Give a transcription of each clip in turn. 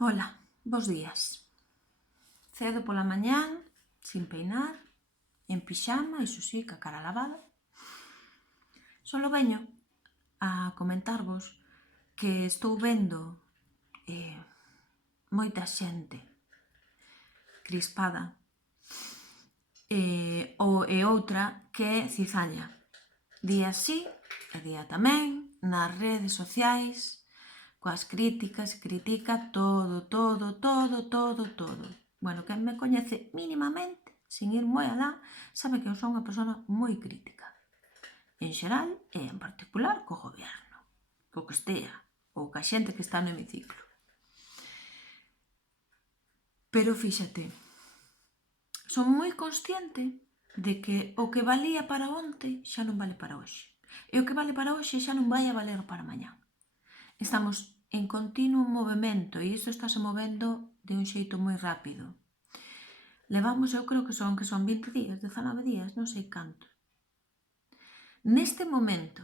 Hola, bos días. Cedo pola mañán, sin peinar, en pixama, iso sí, ca cara lavada. Solo veño a comentarvos que estou vendo moita xente crispada e outra que é cizaña. Día sí e día tamén, nas redes sociais, coas críticas, critica todo. Bueno, quen me coñece mínimamente, sin ir moi alá, sabe que eu son unha persona moi crítica. En xeral e en particular co goberno, co que estea, ou ca xente que está no hemiciclo. Pero fíxate, son moi consciente de que o que valía para onte xa non vale para hoxe. E o que vale para hoxe xa non vai a valer para mañá. Estamos en continuo movimento e isto estáse movendo de un xeito moi rápido. Levamos, eu creo que son 20 días, 19 días, non sei canto. Neste momento,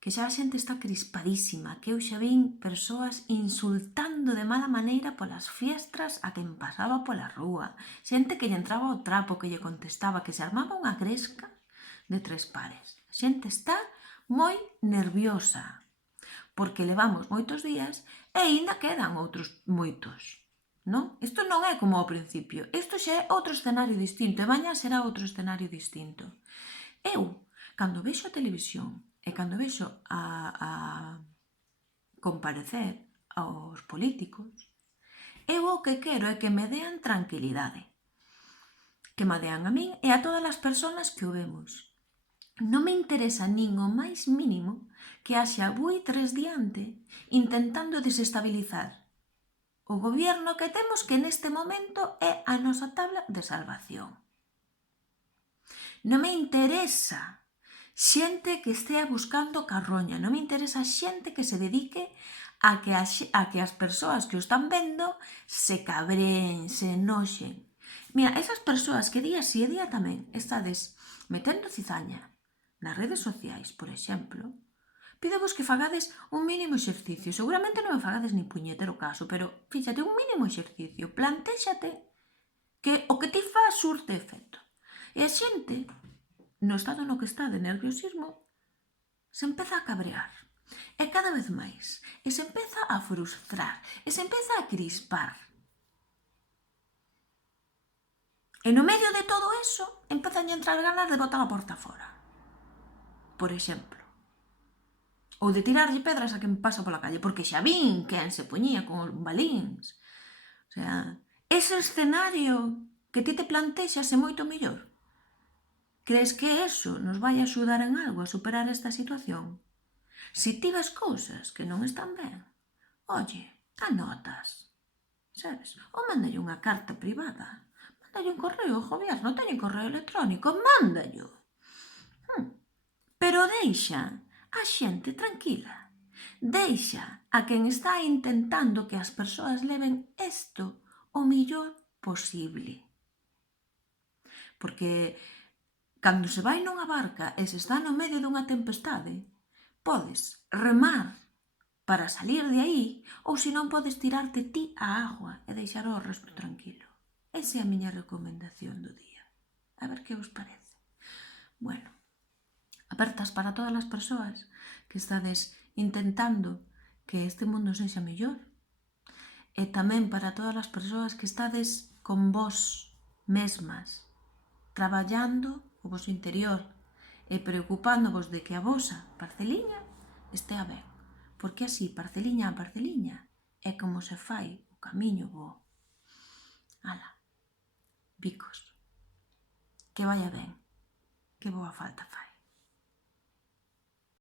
que xa a xente está crispadísima, que eu xa vin persoas insultando de mala maneira polas fiestras a quen pasaba pola rúa, xente que lle entraba o trapo, que lle contestaba, que se armaba unha gresca de tres pares. A xente está moi nerviosa, porque levamos moitos días e aínda quedan outros moitos. Non? Isto non é como ao principio, isto xa é outro escenario distinto e mañá será outro escenario distinto. Eu, cando vexo a televisión e cando vexo a comparecer aos políticos, eu o que quero é que me dean tranquilidade, que me dean a min e a todas as persoas que o vemos. Non me interesa nin o máis mínimo que haxa buitres diante intentando desestabilizar o goberno que temos, que neste momento é a nosa tabla de salvación. Non me interesa xente que estea buscando carroña, non me interesa xente que se dedique a que as persoas que o están vendo se cabreen, se enoxen. Mira, esas persoas que día si e día tamén estades metendo cizaña nas redes sociais, por exemplo, pídovos que fagades un mínimo exercicio. Seguramente non me fagades ni puñetero caso, pero fíxate, un mínimo exercicio. Plantéxate que o que ti faz surte efecto. E a xente, no estado no que está de nerviosismo, se empeza a cabrear. E cada vez máis. E se empeza a frustrar. E se empeza a crispar. E no medio de todo eso, empezan a entrar ganas de botar a porta fora. Por exemplo. Ou de tirarlle pedras a quen pasa pola calle, porque xa vin quen se poñía con balíns. O sea, ese escenario que ti te plantexas é moito mellor. Crees que eso nos vai axudar en algo a superar esta situación? Se ti ves cousas que non están ben, oye, anotas, sabes? Ou mándalle unha carta privada, mándalle un correo ao goberno, teñen correo electrónico, mándallo. Pero deixa a xente tranquila. Deixa a quen está intentando que as persoas leven isto o millor posible. Porque cando se vai nunha barca e se está no medio dunha tempestade, podes remar para salir de aí, ou se non podes tirarte ti á agua e deixar o resto tranquilo. Esa é a miña recomendación do día. A ver que vos parece. Bueno, apertas para todas as persoas que estades intentando que este mundo sexa mellor, e tamén para todas as persoas que estades con vos mesmas, traballando o vosso interior e preocupándovos de que a vosa parceliña estea ben, porque así, parceliña a parceliña, é como se fai o camiño bo. Ala, bicos, que vaya ben, que boa falta fai.